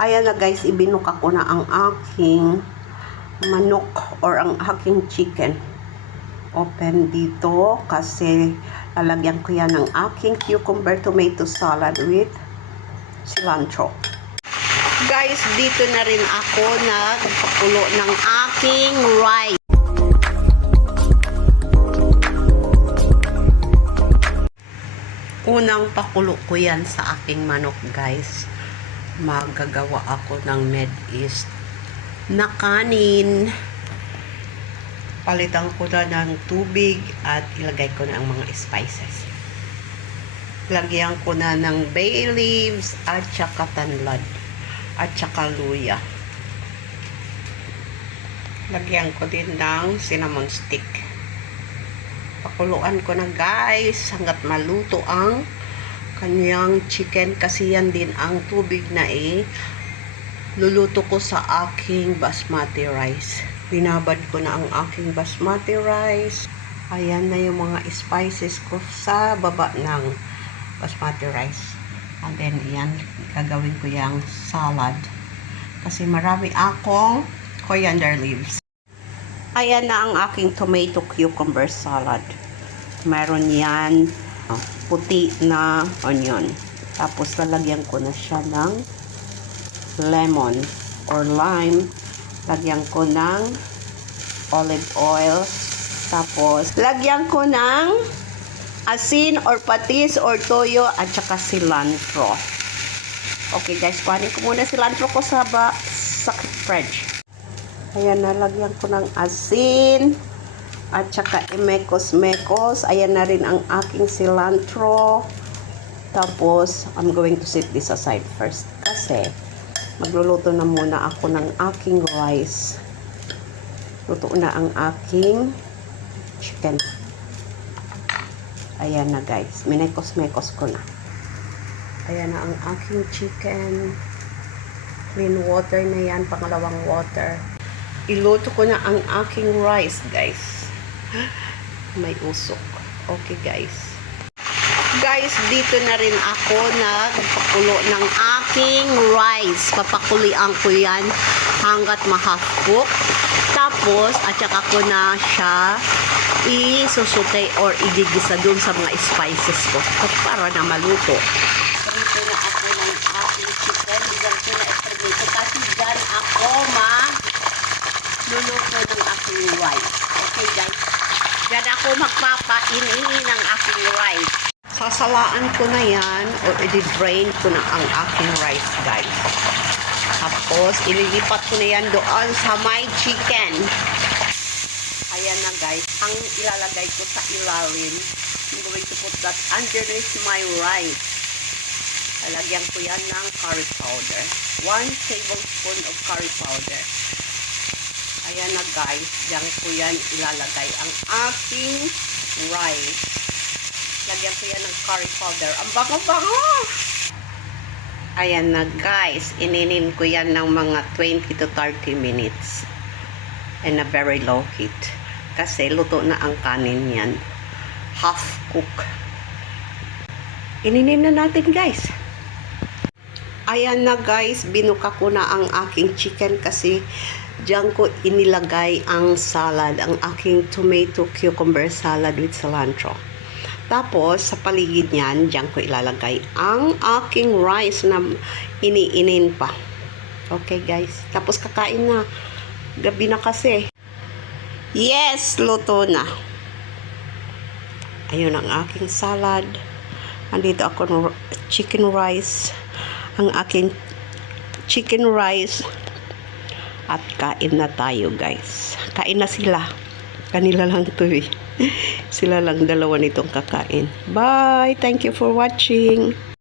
Ayan na guys, ibinuka ko na ang aking manok or ang aking chicken. Open dito kasi lalagyan ko yan ng aking cucumber tomato salad with cilantro. Guys, dito na rin ako nagpakulo ng aking rice. Unang pakulo ko yan sa aking manok guys. Magagawa ako ng Mid East na kanin. Palitan ko na ng tubig at ilagay ko na ang mga spices. Lagyan ko na ng bay leaves at saka tanlad at saka luya. Lagyan ko din ng cinnamon stick. Pakuluan ko na guys hanggat maluto ang kanyang chicken kasi yan din ang tubig na luluto ko sa aking basmati rice. Binabad ko na ang aking basmati rice. Ayan na yung mga spices ko sa baba ng basmati rice. And then yan, gagawin ko yung salad kasi marami akong coriander leaves. Ayan na ang aking tomato cucumber salad. Meron yan puti na onion. Tapos lalagyan ko na siya ng lemon or lime. Lagyan ko ng olive oil. Tapos lagyan ko ng asin or patis or toyo at saka cilantro. Okay guys, kuhanin ko muna cilantro ko sa fridge. Ayan, nalagyan ko ng asin at saka mekos-mekos. Ayan na rin ang aking cilantro. Tapos, I'm going to set this aside first kasi magluluto na muna ako ng aking rice. Luto na ang aking chicken. Ayan na guys, minekos-mekos ko na. Ayan na ang aking chicken. Clean water na yan, pangalawang water. Iluto ko na ang aking rice, guys. May usok. Okay, guys. Guys, dito na rin ako nagpakulo ng aking rice. Papakulian ko yan hanggat ma-half cook. Tapos, at saka ko na siya isusutay or igigisa dun sa mga spices ko para na maluto. Dito na ako ng aking chicken. Diyan ko na iprito kasi dyan ako luluto ng aking rice. Okay guys, dyan ako magpapainin ng aking rice. Sasalaan ko na yan o i-drain ko na ang aking rice guys. Tapos ililipat ko na yan doon sa my chicken. Ayan na guys, ang ilalagay ko sa ilalim, I'm going to put that underneath my rice. Lalagyan ko yan ng curry powder. 1 tablespoon of curry powder. Ayan na guys, diyan ko yan ilalagay ang aking rice. Lagyan ko yan ng curry powder. Ang bango-bango! Ayan na guys, ininin ko yan ng mga 20 to 30 minutes. And a very low heat. Kasi luto na ang kanin yan. Half cook. Ininin na natin guys. Ayan na guys, binuka ko na ang aking chicken kasi diyan ko inilagay ang salad, ang aking tomato cucumber salad with cilantro. Tapos sa paligid niyan, diyan ko ilalagay ang aking rice na iniinin pa. Okay guys, tapos kakain na. Gabi na kasi. Yes, luto na. Ayun ang aking salad. Andito ako ng chicken rice. Ang aking chicken rice. At kain na tayo guys. Kain na sila. Kanila lang to eh. Sila lang dalawa nitong kakain. Bye! Thank you for watching.